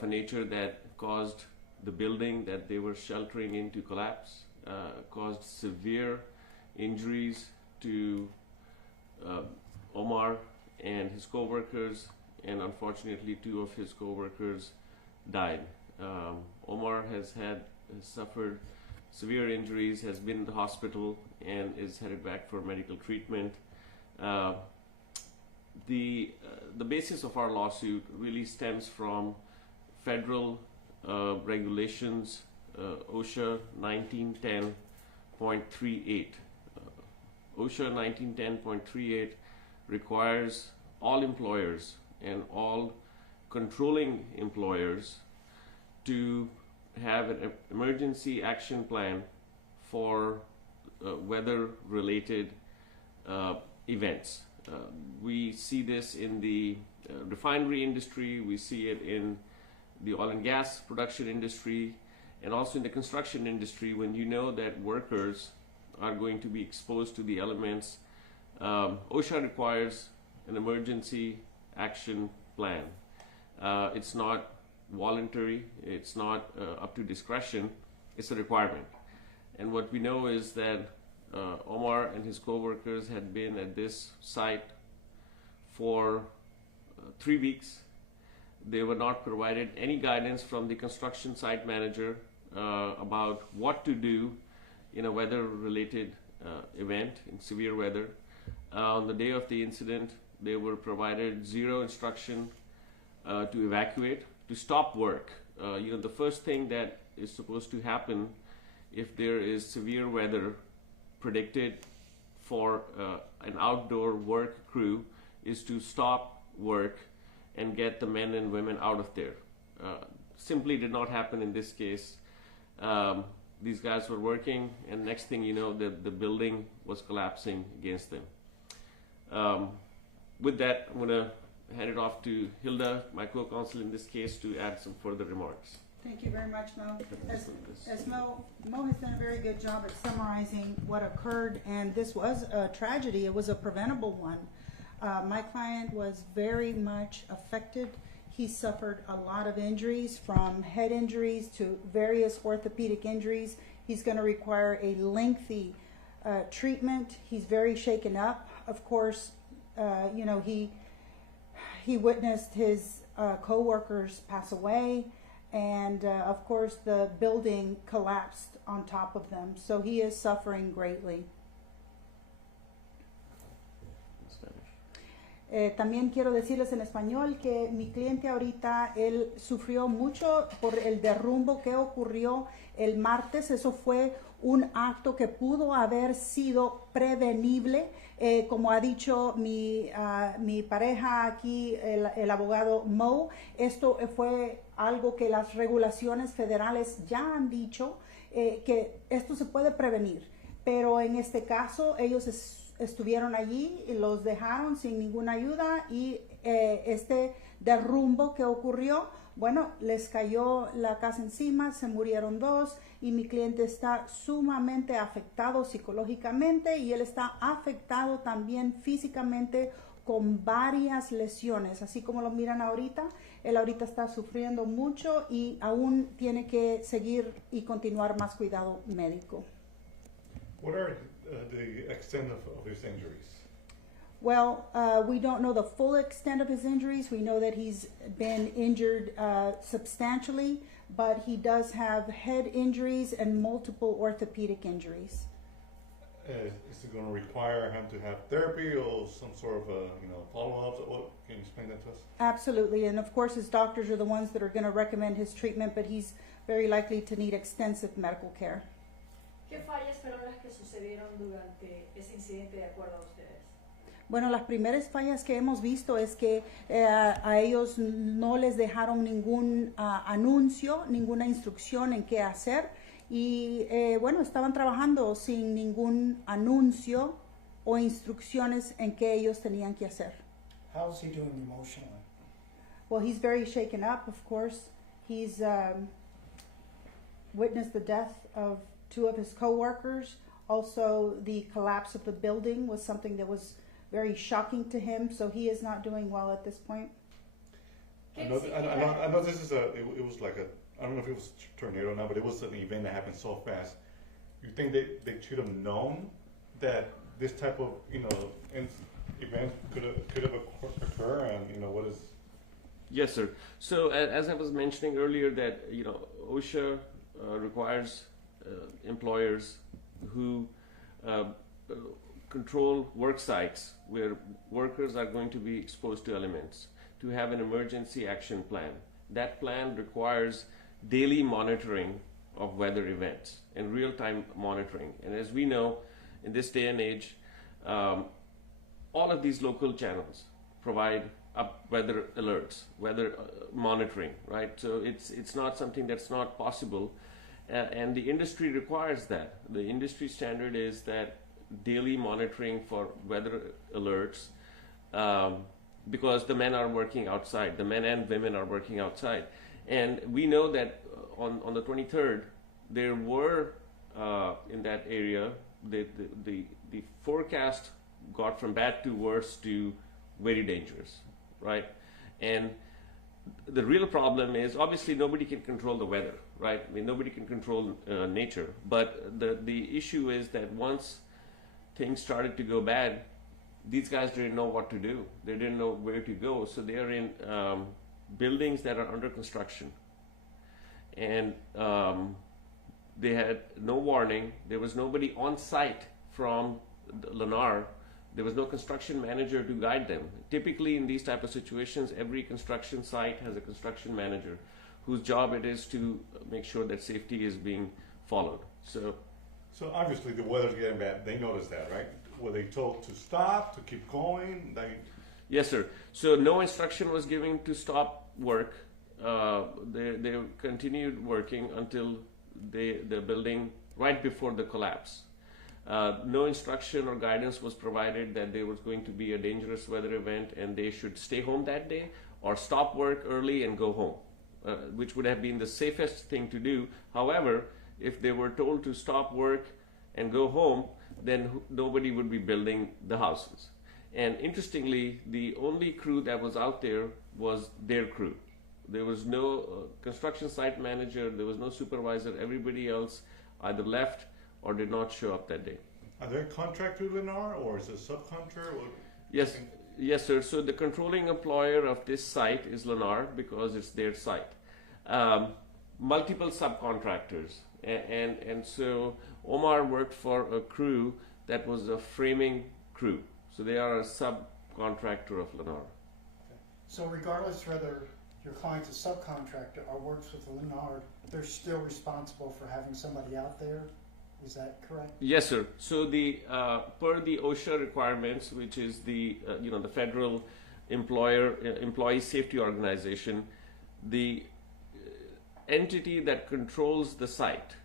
of a nature that caused the building that they were sheltering in to collapse, caused severe injuries to Omar and his co-workers, and unfortunately 2 of his co-workers died. Omar has suffered severe injuries, has been in the hospital, and is headed back for medical treatment. The basis of our lawsuit really stems from federal regulations, OSHA 1910.38. OSHA 1910.38 requires all employers and all controlling employers to have an emergency action plan for weather-related events. We see this in the refinery industry, we see it in the oil and gas production industry, and also in the construction industry. When you know that workers are going to be exposed to the elements, OSHA requires an emergency action plan. It's not voluntary, it's not up to discretion, it's a requirement. And what we know is that Omar and his co-workers had been at this site for 3 weeks. They were not provided any guidance from the construction site manager about what to do in a weather-related event, in severe weather. On the day of the incident, they were provided zero instruction to evacuate, to stop work. The first thing that is supposed to happen if there is severe weather predicted for an outdoor work crew is to stop work and get the men and women out of there. Simply did not happen in this case. These guys were working, and next thing you know, the building was collapsing against them. With that, I'm going to hand it off to Hilda, my co-counsel in this case, to add some further remarks. Thank you very much, Mo. As Mo has done a very good job at summarizing what occurred, and this was a tragedy. It was a preventable one. My client was very much affected. He suffered a lot of injuries, from head injuries to various orthopedic injuries. He's going to require a lengthy treatment. He's very shaken up. Of course, he witnessed his co-workers pass away, and of course the building collapsed on top of them. So he is suffering greatly. También quiero decirles en español que mi cliente ahorita, él sufrió mucho por el derrumbo que ocurrió el martes. Eso fue un acto que pudo haber sido prevenible. Como ha dicho mi pareja aquí, el abogado Mo, esto fue algo que las regulaciones federales ya han dicho, que esto se puede prevenir. Pero en este caso, ellos estuvieron allí y los dejaron sin ninguna ayuda, y este derrumbo que ocurrió, bueno, les cayó la casa encima, se murieron 2, y mi cliente está sumamente afectado psicológicamente, y él está afectado también físicamente con varias lesiones. Así como lo miran ahorita, él ahorita está sufriendo mucho y aún tiene que seguir y continuar más cuidado médico. What are the extent of his injuries? Well, we don't know the full extent of his injuries. We know that he's been injured substantially, but he does have head injuries and multiple orthopedic injuries. Is it going to require him to have therapy or some sort of follow-ups? Can you explain that to us? Absolutely, and of course his doctors are the ones that are going to recommend his treatment, but he's very likely to need extensive medical care. ¿Qué fallas fueron las que sucedieron durante ese incidente de acuerdo a ustedes? Bueno, las primeras fallas que hemos visto es que a ellos no les dejaron ningún anuncio, ninguna instrucción en qué hacer, y bueno, estaban trabajando sin ningún anuncio o instrucciones en qué ellos tenían que hacer. How's he doing emotionally? Well, he's very shaken up, of course. He's witnessed the death of 2 of his co-workers. Also, the collapse of the building was something that was very shocking to him, so he is not doing well at this point. I know this is it was like I don't know if it was a tornado or not, but it was an event that happened so fast. You think they should have known that this type of, event could have occurred, and what is? Yes, sir. So as I was mentioning earlier, that OSHA requires employers who control work sites where workers are going to be exposed to elements to have an emergency action plan. That plan requires daily monitoring of weather events and real-time monitoring. And as we know, in this day and age, all of these local channels provide weather alerts, weather monitoring, right? So it's not something that's not possible, and the industry requires that. The industry standard is that daily monitoring for weather alerts, because the men are working outside, the men and women are working outside, and we know that on the 23rd there were in that area the forecast got from bad to worse to very dangerous, right? And the real problem is, obviously nobody can control the weather, right? I mean, nobody can control nature, but the issue is that once things started to go bad, these guys didn't know what to do. They didn't know where to go, so they are in buildings that are under construction, and they had no warning. There was nobody on site from Lennar. There was no construction manager to guide them. Typically in these type of situations, every construction site has a construction manager whose job it is to make sure that safety is being followed. So obviously the weather's getting bad. They noticed that, right? Were they told to stop, to keep going? Yes, sir. So no instruction was given to stop work. They continued working until the building, right before the collapse. No instruction or guidance was provided that there was going to be a dangerous weather event and they should stay home that day or stop work early and go home, which would have been the safest thing to do. However, if they were told to stop work and go home, then nobody would be building the houses. And interestingly, the only crew that was out there was their crew. There was no construction site manager, there was no supervisor. Everybody else either left or did not show up that day. Are they a contractor with Lennar, or is it a subcontractor? Yes, sir. So the controlling employer of this site is Lennar because it's their site. Multiple subcontractors, and so Omar worked for a crew that was a framing crew. So they are a subcontractor of Lennar. So regardless whether your client's a subcontractor or works with Lennar, they're still responsible for having somebody out there. Is that correct? Yes, sir. So the per the OSHA requirements, which is the the federal employee safety organization, the entity that controls the site,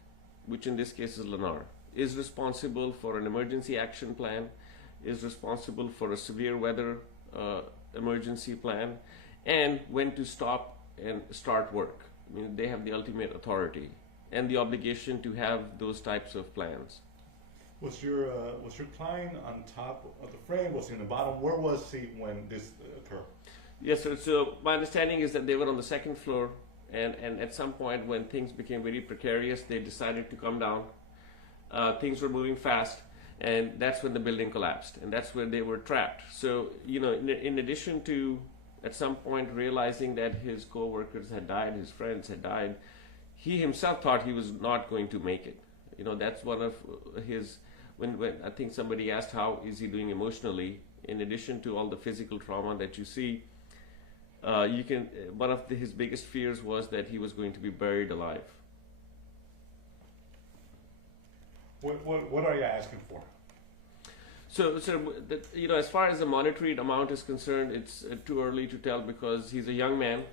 which in this case is Lennar, is responsible for an emergency action plan, is responsible for a severe weather emergency plan, and when to stop and start work. I mean, they have the ultimate authority and the obligation to have those types of plans. Was your client on top of the frame? Was he in the bottom? Where was he when this occurred? Yes, sir. So my understanding is that they were on the second floor, and at some point when things became very precarious, they decided to come down. Things were moving fast, and that's when the building collapsed, and that's where they were trapped. So in addition to at some point realizing that his co-workers had died, his friends had died, he himself thought he was not going to make it. That's one of his, when I think somebody asked how is he doing emotionally, in addition to all the physical trauma that you see, one of his biggest fears was that he was going to be buried alive. What are you asking for? So as far as the monetary amount is concerned, it's too early to tell because he's a young man.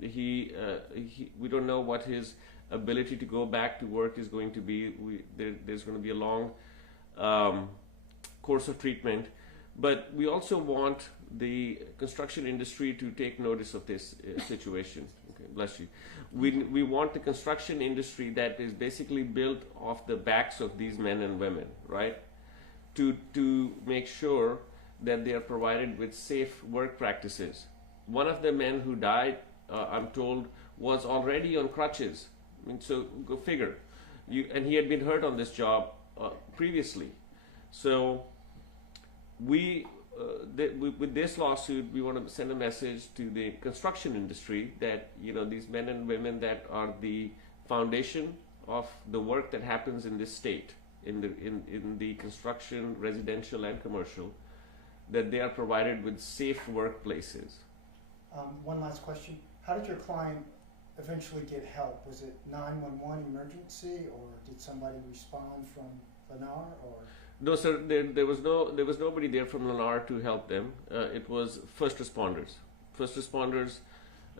We don't know what his ability to go back to work is going to be. There's going to be a long course of treatment, but we also want the construction industry to take notice of this situation. Okay, bless you. We want the construction industry that is basically built off the backs of these men and women, right? To make sure that they are provided with safe work practices. One of the men who died I'm told, was already on crutches. I mean, so go figure. And he had been hurt on this job previously. So with this lawsuit, we want to send a message to the construction industry that, you know, these men and women that are the foundation of the work that happens in this state, in the construction, residential and commercial, that they are provided with safe workplaces. One last question. How did your client eventually get help? Was it 911 emergency, or did somebody respond from Lennar, or? No, sir. There was nobody there from Lennar to help them. It was first responders. First responders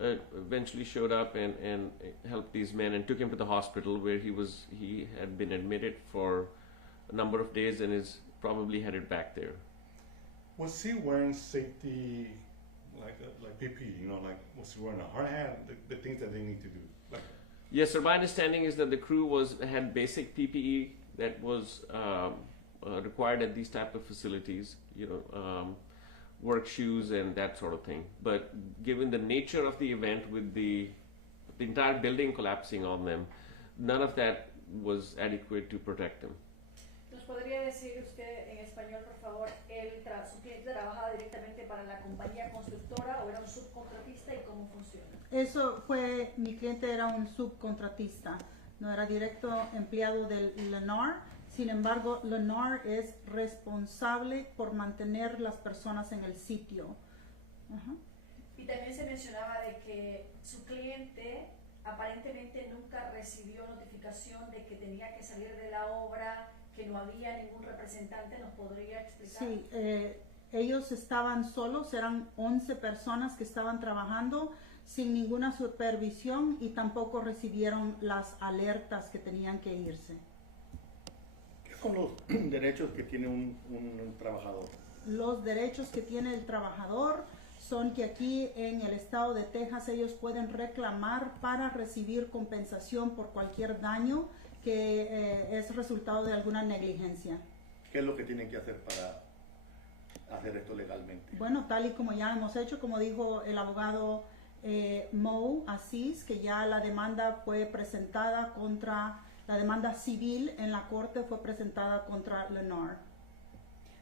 eventually showed up and helped these men and took him to the hospital, where he had been admitted for a number of days and is probably headed back there. Was he wearing safety, like PPE? You know, like was he wearing a hard hat? The things that they need to do. Like. Yes, sir. My understanding is that the crew had basic PPE that was required at these type of facilities. You know, work shoes and that sort of thing. But given the nature of the event, with the entire building collapsing on them, none of that was adequate to protect them. ¿Nos podría decir usted en español, por favor, su cliente trabajaba directamente para la compañía constructora o era un subcontratista y cómo funciona? Eso fue, mi cliente era un subcontratista, no era directo empleado del Lennar. Sin embargo, Lennar es responsable por mantener las personas en el sitio. Y también se mencionaba de que su cliente aparentemente nunca recibió notificación de que tenía que salir de la obra, que no había ningún representante. ¿Nos podría explicar? Sí, ellos estaban solos, eran 11 personas que estaban trabajando sin ninguna supervisión y tampoco recibieron las alertas que tenían que irse. ¿Qué son los derechos que tiene un trabajador? Los derechos que tiene el trabajador son que aquí en el estado de Texas ellos pueden reclamar para recibir compensación por cualquier daño que es resultado de alguna negligencia. ¿Qué es lo que tienen que hacer para hacer esto legalmente? Bueno, tal y como ya hemos hecho, como dijo el abogado Mo Asís, que ya la demanda fue presentada contra, la demanda civil en la corte fue presentada contra Lennar.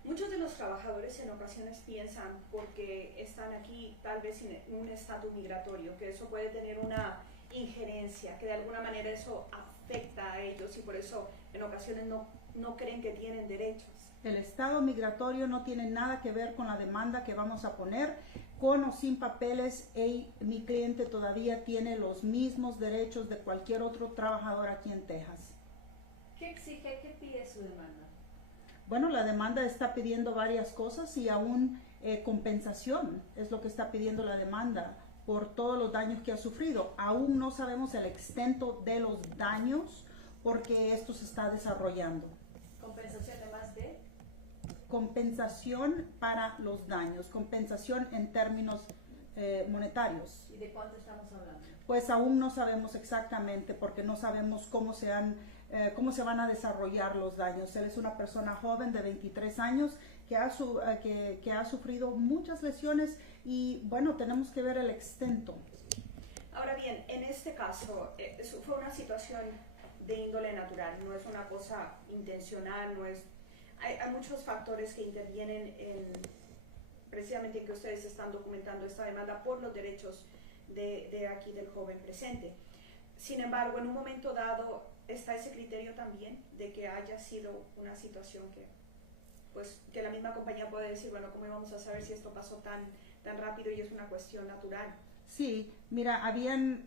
Muchos de los trabajadores en ocasiones piensan, porque están aquí tal vez en un estatus migratorio, que eso puede tener una injerencia, que de alguna manera eso afecta a ellos y por eso en ocasiones no creen que tienen derechos. El estado migratorio no tiene nada que ver con la demanda que vamos a poner. Con o sin papeles, mi cliente todavía tiene los mismos derechos de cualquier otro trabajador aquí en Texas. ¿Qué exige, qué pide su demanda? Bueno, la demanda está pidiendo varias cosas y aún compensación es lo que está pidiendo la demanda por todos los daños que ha sufrido. Aún no sabemos el extent de los daños porque esto se está desarrollando. ¿Compensación de más de? Compensación para los daños, compensación en términos monetarios. ¿Y de cuánto estamos hablando? Pues aún no sabemos exactamente porque no sabemos cómo se van a desarrollar los daños. Él es una persona joven de 23 años que ha sufrido muchas lesiones y bueno, tenemos que ver el extento. Ahora bien, en este caso fue una situación de índole natural, no es una cosa intencional, hay muchos factores que intervienen precisamente en que ustedes están documentando esta demanda por los derechos de aquí del joven presente. Sin embargo, en un momento dado está ese criterio también de que haya sido una situación que la misma compañía puede decir, bueno, ¿cómo íbamos a saber si esto pasó tan rápido y es una cuestión natural? Sí, mira,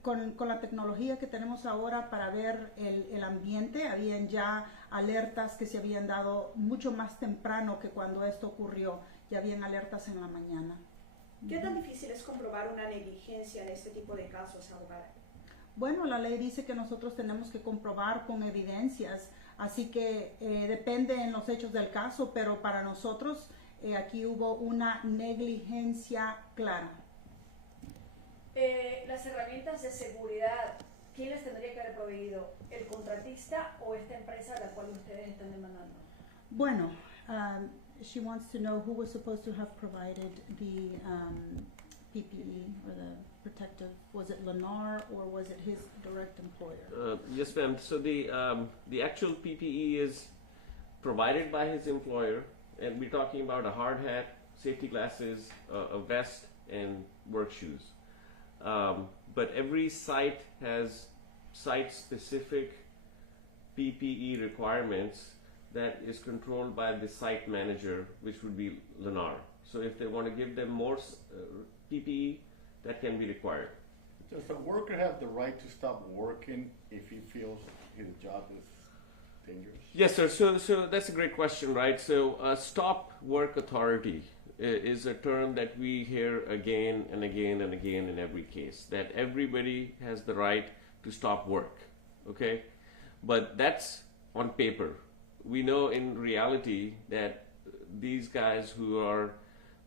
con la tecnología que tenemos ahora para ver el ambiente, habían ya alertas que se habían dado mucho más temprano que cuando esto ocurrió, ya habían alertas en la mañana. ¿Qué tan difícil es comprobar una negligencia en este tipo de casos, abogada? Bueno, la ley dice que nosotros tenemos que comprobar con evidencias, así que depende en los hechos del caso, pero para nosotros aquí hubo una negligencia clara. Las herramientas de seguridad, ¿quién les tendría que haber proveído? ¿El contratista o esta empresa a la cual ustedes están demandando? Bueno, she wants to know who was supposed to have provided the PPE or the protective? Was it Lennar or was it his direct employer? Yes, ma'am. So the actual PPE is provided by his employer, and we're talking about a hard hat, safety glasses, a vest, and work shoes. But every site has site-specific PPE requirements that is controlled by the site manager, which would be Lennar. So if they want to give them more PPE, that can be required. Does the worker have the right to stop working if he feels his job is dangerous? Yes, sir. So that's a great question, right? So stop work authority is a term that we hear again and again and again in every case, that everybody has the right to stop work, okay? But that's on paper. We know in reality that these guys who are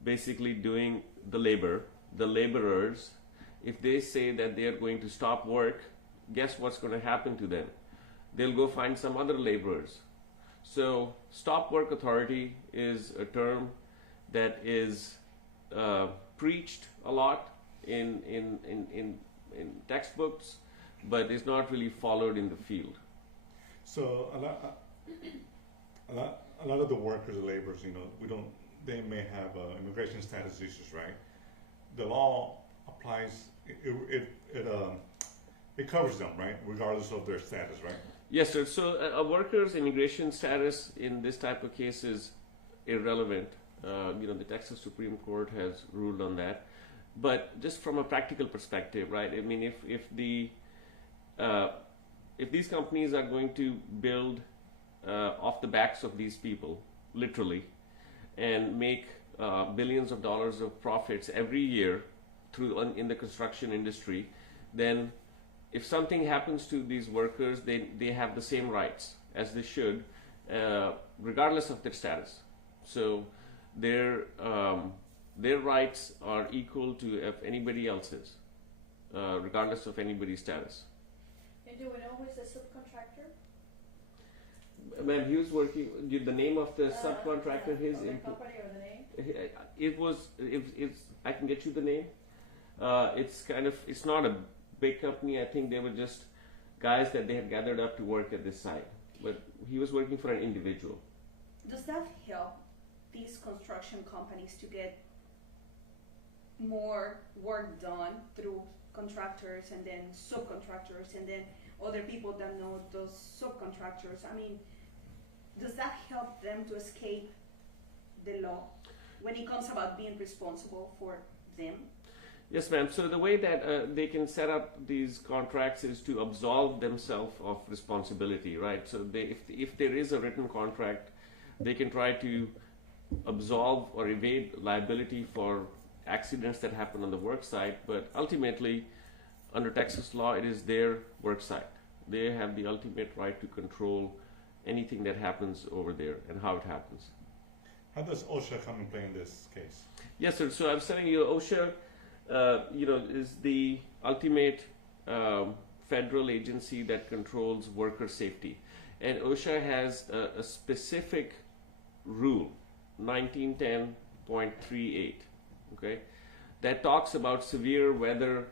basically doing the labor, the laborers, if they say that they are going to stop work, guess what's going to happen to them? They'll go find some other laborers. So stop work authority is a term that is preached a lot in textbooks, but is not really followed in the field. So a lot of the workers, the laborers, they may have immigration status issues, right? The law applies, it covers them, right? Regardless of their status, right? Yes, sir. So a worker's immigration status in this type of case is irrelevant. The Texas Supreme Court has ruled on that. But just from a practical perspective, right? I mean, if these companies are going to build off the backs of these people, literally, and make billions of dollars of profits every year in the construction industry, then if something happens to these workers, they have the same rights as they should, regardless of their status. So their rights are equal to anybody else's, regardless of anybody's status. And do we know who is the subcontractor? Ma'am, he was working. The name of the subcontractor, his the company or the name? It's. I can get you the name. It's not a big company. I think they were just guys that they had gathered up to work at this site. But he was working for an individual. Does that help these construction companies to get more work done through contractors and then subcontractors and then other people that know those subcontractors? I mean, does that help them to escape the law when it comes about being responsible for them? Yes, ma'am. So the way that they can set up these contracts is to absolve themselves of responsibility, right? So if there is a written contract, they can try to absolve or evade liability for accidents that happen on the work site, but ultimately, under Texas law, it is their work site. They have the ultimate right to control anything that happens over there and how it happens. How does OSHA come and play in this case? Yes, sir. So I was telling you, OSHA, is the ultimate federal agency that controls worker safety, and OSHA has a specific rule, 1910.38. Okay, that talks about severe weather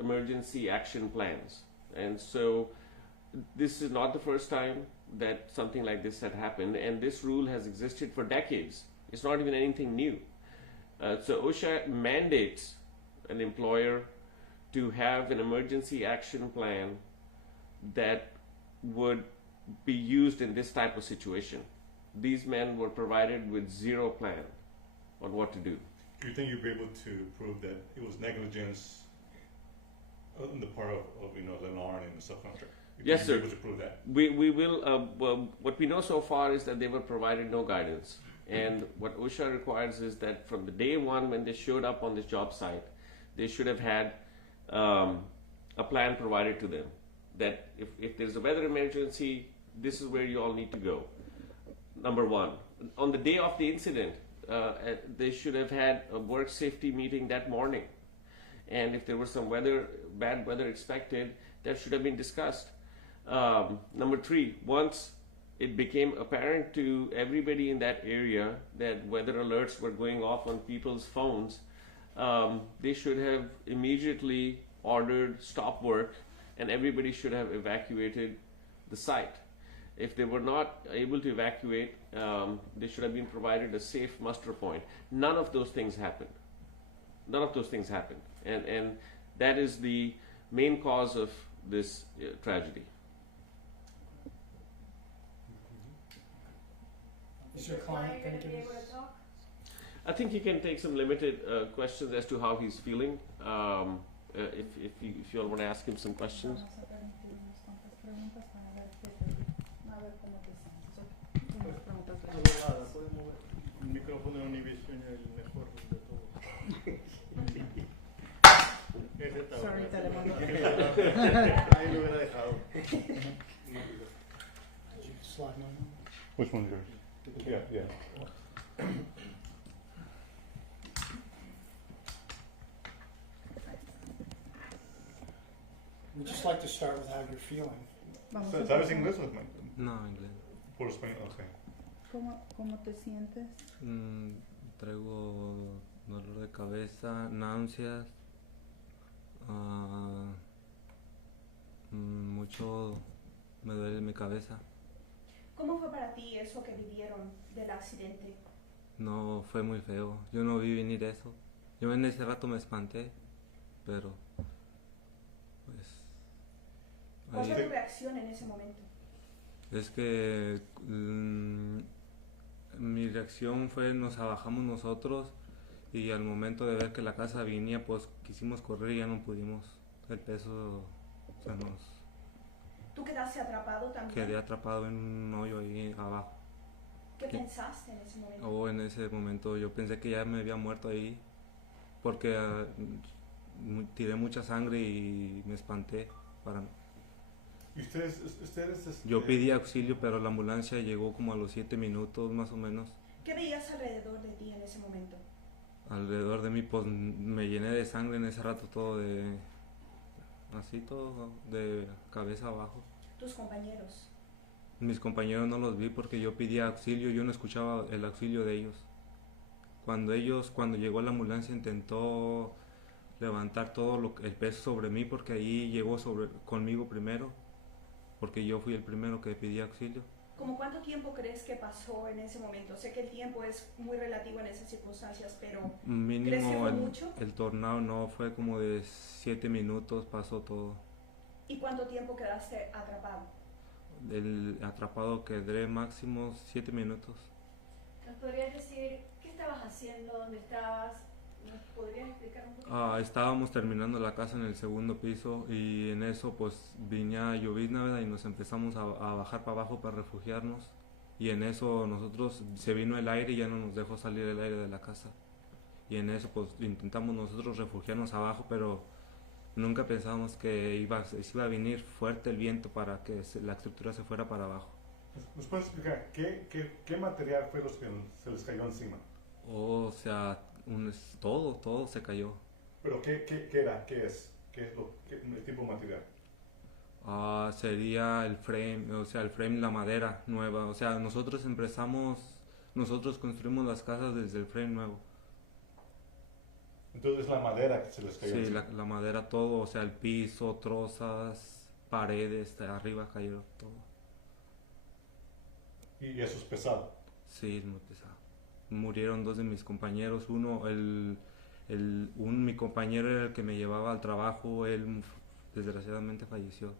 emergency action plans. And so this is not the first time that something like this had happened, and this rule has existed for decades. It's not even anything new. So OSHA mandates an employer to have an emergency action plan that would be used in this type of situation. These men were provided with zero plan on what to do. Do you think you'll be able to prove that it was negligence on the part of Lennar and the subcontractor? Yes, sir. Be able to prove that? We will. Well, what we know so far is that they were provided no guidance, and what OSHA requires is that from the day one when they showed up on this job site, they should have had a plan provided to them. That if there's a weather emergency, this is where you all need to go. Number one, on the day of the incident, they should have had a work safety meeting that morning, and if there was some bad weather expected, that should have been discussed. Number three, once it became apparent to everybody in that area that weather alerts were going off on people's phones, they should have immediately ordered stop work and everybody should have evacuated the site. If they were not able to evacuate, they should have been provided a safe muster point. None of those things happened. None of those things happened. And that is the main cause of this tragedy. Is your client going going to to be give able us? to talk? I think he can take some limited questions as to how he's feeling. If you all want to ask him some questions. Vamos a permitir unas cuantas preguntas para ver qué te, a ver cómo te sientes. Unas preguntas breves. Abogada, puede mover el micrófono de Univision, el mejor de todos. Ese está Sorry, bueno. Telemundo. Ahí lo hubiera dejado. Did you slide mine on? Which one's yours? Yeah. We'd just like to start with how you're feeling. Vamos a ¿Sabes empezar. inglés o No, inglés. por español? Okay. ¿Cómo te sientes? Traigo dolor de cabeza, náuseas, mucho me duele mi cabeza. ¿Cómo fue para ti eso que vivieron del accidente? No, fue muy feo. Yo no vi venir eso. Yo en ese rato me espanté, pero pues ¿Cuál fue ahí tu reacción en ese momento? es que mi reacción fue nos abajamos nosotros y al momento de ver que la casa venía pues quisimos correr y ya no pudimos. El peso se nos ¿Tú quedaste atrapado también? quedé atrapado en un hoyo ahí abajo. ¿Qué pensaste en ese momento? O en ese momento yo pensé que ya me había muerto ahí porque tiré mucha sangre y me espanté. ¿Y ustedes Yo pedí auxilio, pero la ambulancia llegó como a los 7 minutos más o menos. ¿Qué veías alrededor de ti en ese momento? Alrededor de mí pues me llené de sangre en ese rato, todo de cabeza abajo. ¿Tus compañeros? Mis compañeros no los vi porque yo pedía auxilio, yo no escuchaba el auxilio de ellos. Cuando llegó la ambulancia intentó levantar todo el peso sobre mí porque ahí llegó conmigo primero, porque yo fui el primero que pedía auxilio. ¿Cómo cuánto tiempo crees que pasó en ese momento? Sé que el tiempo es muy relativo en esas circunstancias, pero ¿crees que Mínimo fue mucho? el tornado no fue como de 7 minutos, pasó todo. ¿Y cuánto tiempo quedaste atrapado? El atrapado quedé máximo 7 minutos. ¿Nos podrías decir qué estabas haciendo, dónde estabas? ¿Nos podrías explicar un poco? Estábamos terminando la casa en el segundo piso y en eso pues venía llovizna, ¿verdad? Y nos empezamos a bajar para abajo para refugiarnos y en eso se vino el aire y ya no nos dejó salir el aire de la casa y en eso pues intentamos nosotros refugiarnos abajo, pero nunca pensábamos que iba a venir fuerte el viento para que la estructura se fuera para abajo. ¿Nos puedes explicar qué material fue los que se les cayó encima? O sea, todo se cayó. ¿Pero qué era? ¿Qué es? ¿El tipo de material? Sería el frame, o sea, la madera nueva. O sea, nosotros construimos las casas desde el frame nuevo. Entonces la madera que se les cayó Sí, encima. la madera todo, o sea, el piso, trozas, paredes, de arriba cayeron todo. Y eso es pesado. Sí, es muy pesado. Murieron 2 de mis compañeros. Mi compañero era el que me llevaba al trabajo, él desgraciadamente falleció.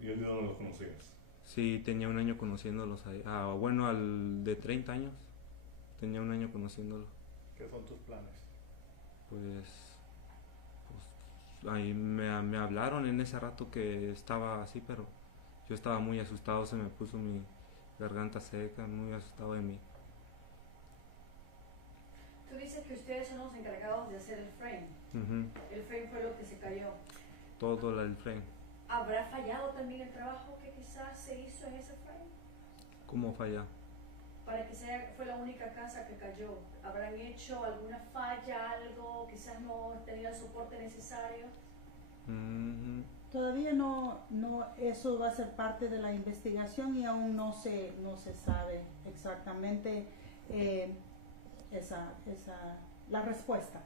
Y él no lo conocías. Sí, tenía un año conociéndolos ahí. Bueno, al de 30 años, tenía un año conociéndolo. ¿Qué son tus planes? Pues ahí me hablaron en ese rato que estaba así, pero yo estaba muy asustado, se me puso mi garganta seca, muy asustado de mí. Tú dices que ustedes son los encargados de hacer el frame. Ujú. El frame fue lo que se cayó. Todo el frame. ¿Habrá fallado también el trabajo que quizás se hizo en ese frame? ¿Cómo falla? Para que fue la única casa que cayó. ¿Habrán hecho alguna falla, algo? Quizás no tenía el soporte necesario. Ujú. Todavía no, eso va a ser parte de la investigación y aún no se sabe exactamente la respuesta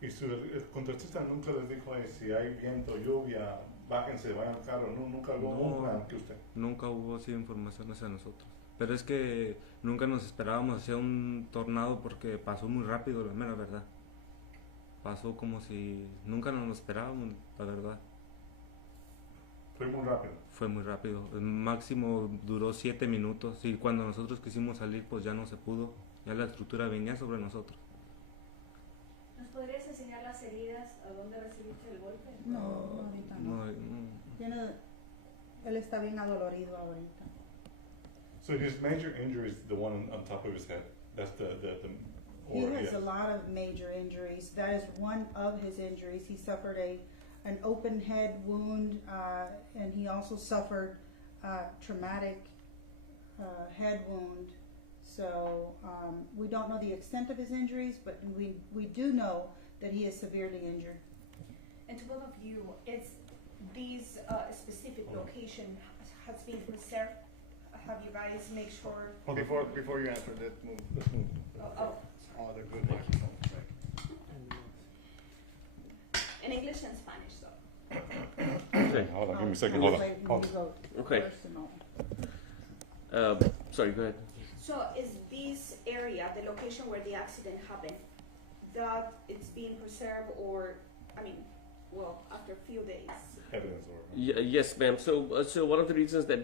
Y el contratista nunca les dijo, si hay viento, lluvia, bájense, vayan al carro, nunca hubo un plan que usted. Nunca hubo así información hacia nosotros. Pero es que nunca nos esperábamos hacia un tornado porque pasó muy rápido, la mera verdad. Pasó como si nunca nos lo esperábamos, la verdad. Fue muy rápido. Fue muy rápido. El máximo duró 7 minutos y cuando nosotros quisimos salir pues ya no se pudo. Ya la estructura venía sobre nosotros. ¿Nos podrías enseñar las heridas a dónde recibiste el golpe? No, ahorita no. Él está bien adolorido ahorita. So his major injury is the one on top of his head. That's He or, has yes. a lot of major injuries. That is one of his injuries. He suffered an open head wound, and he also suffered traumatic head wound. So we don't know the extent of his injuries, but we do know that he is severely injured. And to both of you, is these specific location has been preserved? Have you guys make sure? Before you answer, let's move. Oh, they're good microphones. In English and Spanish, though. Okay. Hold on, give me a second. I'm Hold on. waiting Hold to on. go Okay. personal. Sorry, go ahead. So is this area, the location where the accident happened, that it's being preserved or, after a few days? Evidence or. Yes, ma'am. So one of the reasons that